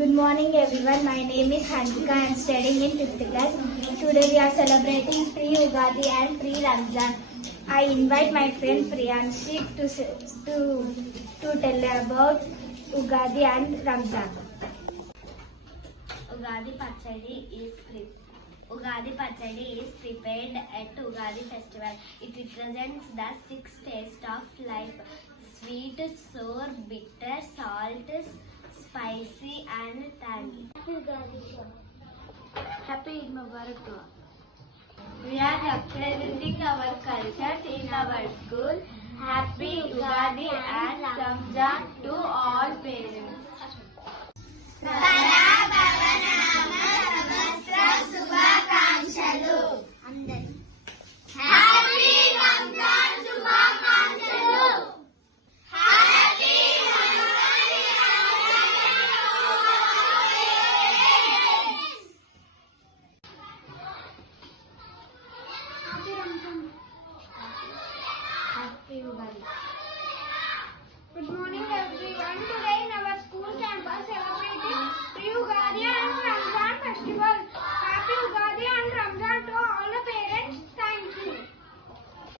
Good morning everyone. My name is Hantika. I am studying in 5th class. Today we are celebrating pre-Ugadi and pre-Ramzan. I invite my friend Priyanshi to tell about Ugadi and Ramzan. Ugadi Pachadi is prepared at Ugadi festival. It represents the 6 tastes of life: sweet, sour, bitter, salt, spicy and tangy. Happy Eid Mubarak. We are representing our cultures in our school. Happy Ugadi and Ramzan to all parents.